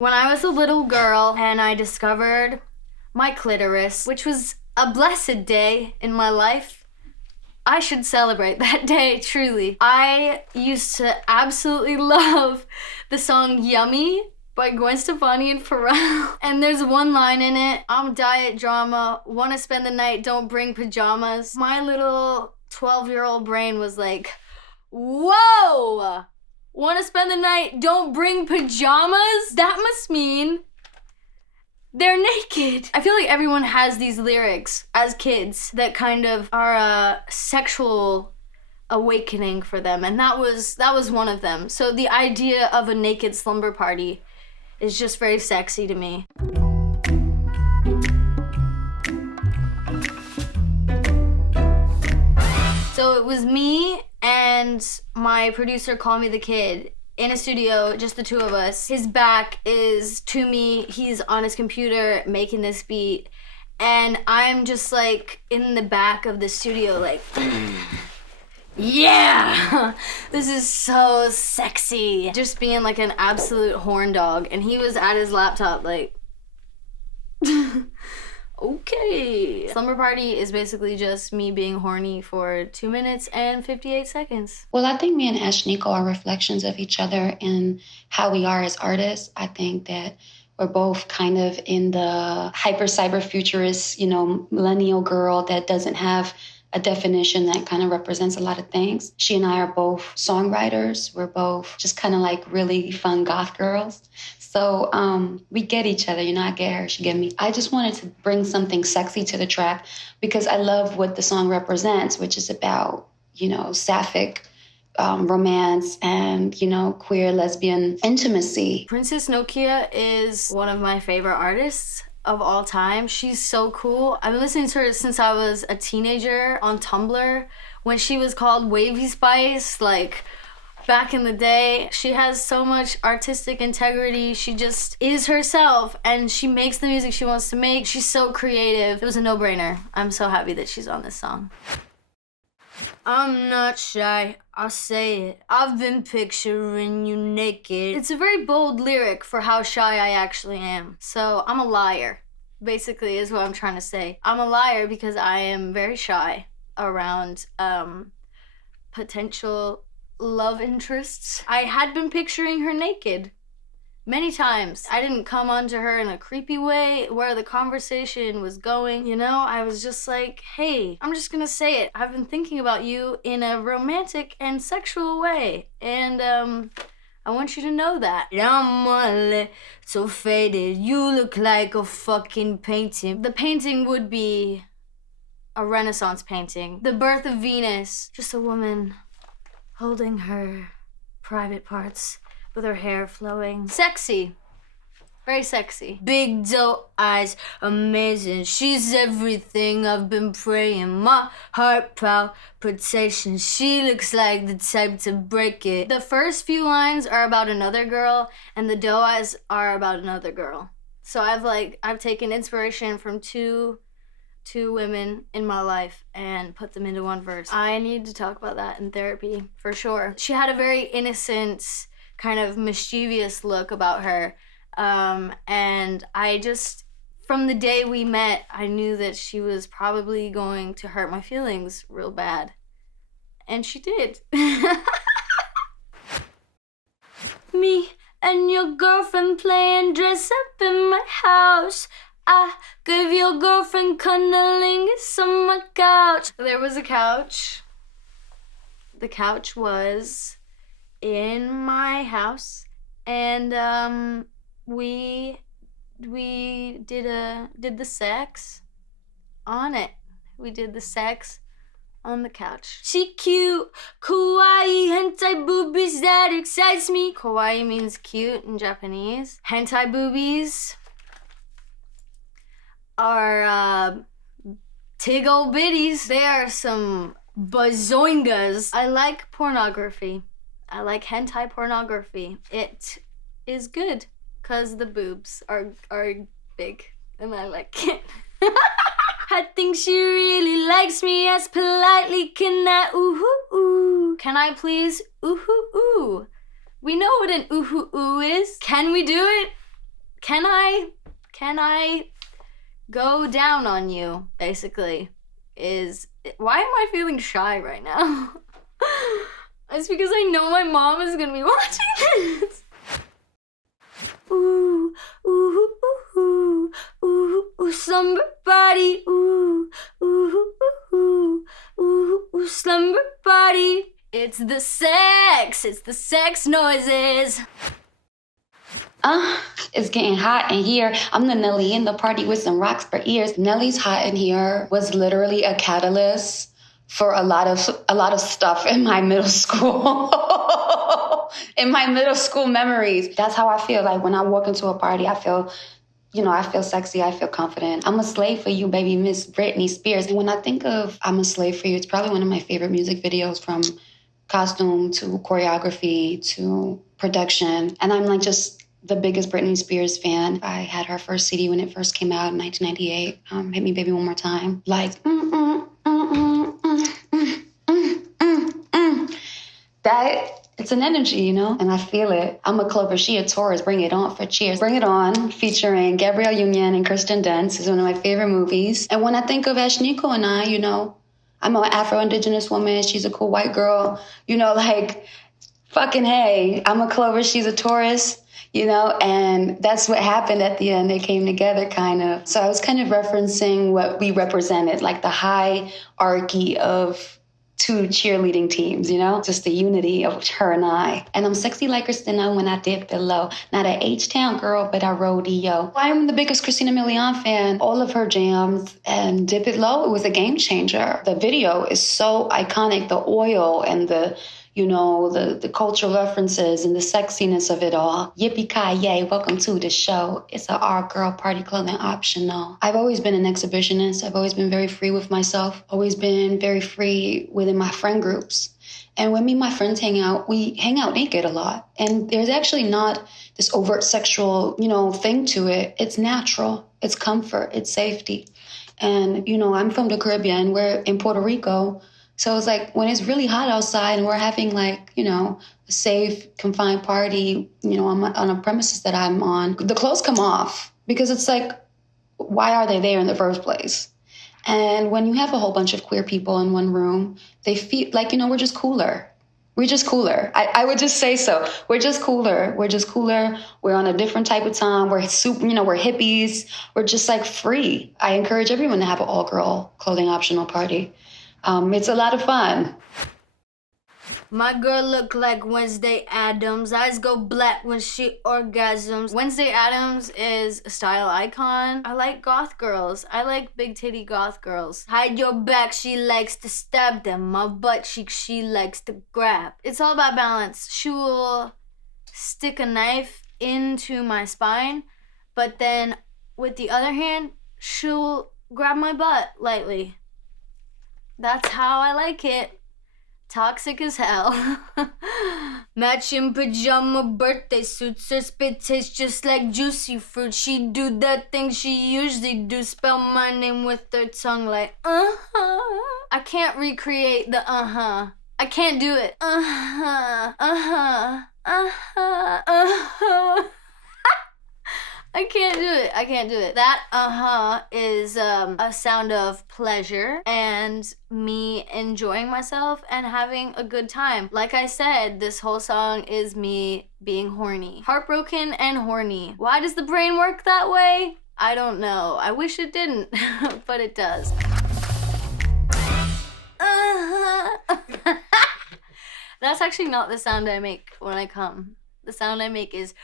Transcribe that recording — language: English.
When I was a little girl and I discovered my clitoris, which was a blessed day in my life, I should celebrate that day, truly. I used to absolutely love the song Yummy by Gwen Stefani and Pharrell. And there's one line in it, I'm diet drama, wanna spend the night, don't bring pajamas. My little 12-year-old brain was like, whoa! Wanna spend the night, don't bring pajamas? That must mean they're naked. I feel like everyone has these lyrics as kids that kind of are a sexual awakening for them, and that was one of them. So the idea of a naked slumber party is just very sexy to me. So it was me and my producer, CallMeTheKidd, in a studio, just the two of us. His back is to me, he's on his computer making this beat, and I'm just like in the back of the studio like, yeah, this is so sexy. Just being like an absolute horn dog, and he was at his laptop like, okay. Slumber Party is basically just me being horny for 2 minutes and 58 seconds. Well, I think me and Ashnikko are reflections of each other and how we are as artists. I think that we're both kind of in the hyper cyber futurist, millennial girl that doesn't have a definition that kind of represents a lot of things. She and I are both songwriters. We're both just kind of like really fun goth girls. So we get each other, I get her, she get me. I just wanted to bring something sexy to the track because I love what the song represents, which is about, sapphic romance and, queer lesbian intimacy. Princess Nokia is one of my favorite artists of all time. She's so cool. I've been listening to her since I was a teenager on Tumblr when she was called Wavy Spice, like back in the day. She has so much artistic integrity. She just is herself and she makes the music she wants to make. She's so creative. It was a no-brainer. I'm so happy that she's on this song. I'm not shy, I'll say it. I've been picturing you naked. It's a very bold lyric for how shy I actually am. So I'm a liar, basically, is what I'm trying to say. I'm a liar because I am very shy around potential love interests. I had been picturing her naked many times. I didn't come onto her in a creepy way where the conversation was going, I was just like, hey, I'm just gonna say it. I've been thinking about you in a romantic and sexual way, and I want you to know that. I'm a little faded, you look like a fucking painting. The painting would be a Renaissance painting. The Birth of Venus, just a woman holding her private parts with her hair flowing. Sexy. Very sexy. Big doe eyes, amazing. She's everything I've been praying. My heart palpitation. She looks like the type to break it. The first few lines are about another girl, and the doe eyes are about another girl. So I've taken inspiration from two women in my life and put them into one verse. I need to talk about that in therapy, for sure. She had a very innocent, kind of mischievous look about her. And I just, from the day we met, I knew that she was probably going to hurt my feelings real bad. And she did. Me and your girlfriend playing dress up in my house. I gave your girlfriend cunnilingus on my couch. There was a couch. The couch was in my house, and we did the sex on it. We did the sex on the couch. She cute, kawaii, hentai boobies, that excites me. Kawaii means cute in Japanese. Hentai boobies are tig ol' bitties. They are some bazoingas. I like pornography. I like hentai pornography. It is good because the boobs are big and I like it. I think she really likes me as politely. Can I ooh ooh? Can I please ooh ooh? We know what an ooh ooh is. Can we do it? can I go down on you, basically, why am I feeling shy right now? It's because I know my mom is gonna be watching this. Ooh, ooh, ooh, ooh, ooh, slumber party, ooh, ooh, ooh, ooh, ooh, slumber party. It's the sex noises. It's getting hot in here. I'm the Nelly in the party with some rocks for ears. Nelly's Hot in Here was literally a catalyst for a lot of stuff in my middle school. In my middle school memories. That's how I feel. Like when I walk into a party, I feel sexy. I feel confident. I'm a slave for you, baby, Miss Britney Spears. And when I think of I'm a slave for you, it's probably one of my favorite music videos, from costume to choreography to production. And I'm like just the biggest Britney Spears fan. I had her first CD when it first came out in 1998. Hit Me Baby One More Time. Like, that, it's an energy, you know, and I feel it. I'm a Clover, she a Taurus, Bring It On for Cheers. Bring It On, featuring Gabrielle Union and Kirsten Dunst, is one of my favorite movies. And when I think of Ashnikko and I, you know, I'm an Afro-Indigenous woman, she's a cool white girl, you know, like, fucking hey, I'm a Clover, she's a Taurus, you know, and that's what happened at the end. They came together, kind of. So I was kind of referencing what we represented, like the hierarchy of two cheerleading teams, you know, just the unity of her and I. And I'm sexy like Christina when I dip below. Not an H-Town girl, but a rodeo. I'm the biggest Christina Milian fan. All of her jams and Dip It Low, it was a game changer. The video is so iconic. The oil and the cultural references and the sexiness of it all. Yippee-ki-yay, welcome to the show. It's a our girl party clothing optional. I've always been an exhibitionist. I've always been very free with myself. Always been very free within my friend groups. And when me and my friends hang out, we hang out naked a lot. And there's actually not this overt sexual, thing to it. It's natural. It's comfort. It's safety. And, I'm from the Caribbean. We're in Puerto Rico. So it's like when it's really hot outside and we're having a safe, confined party, on a premises that I'm on, the clothes come off because it's like, why are they there in the first place? And when you have a whole bunch of queer people in one room, they feel like, we're just cooler. We're just cooler. I would just say so. We're just cooler. We're just cooler. We're on a different type of time. We're super, we're hippies. We're just like free. I encourage everyone to have an all-girl clothing optional party. It's a lot of fun. My girl look like Wednesday Addams. Eyes go black when she orgasms. Wednesday Addams is a style icon. I like goth girls. I like big titty goth girls. Hide your back, she likes to stab them. My butt cheek, she likes to grab. It's all about balance. She will stick a knife into my spine, but then with the other hand, she'll grab my butt lightly. That's how I like it. Toxic as hell. Matching pajama birthday suits. Her spit tastes just like juicy fruit. She do that thing she usually do. Spell my name with her tongue like I can't recreate the I can't do it. I can't do it. That is a sound of pleasure and me enjoying myself and having a good time. Like I said, this whole song is me being horny. Heartbroken and horny. Why does the brain work that way? I don't know. I wish it didn't, but it does. That's actually not the sound I make when I come. The sound I make is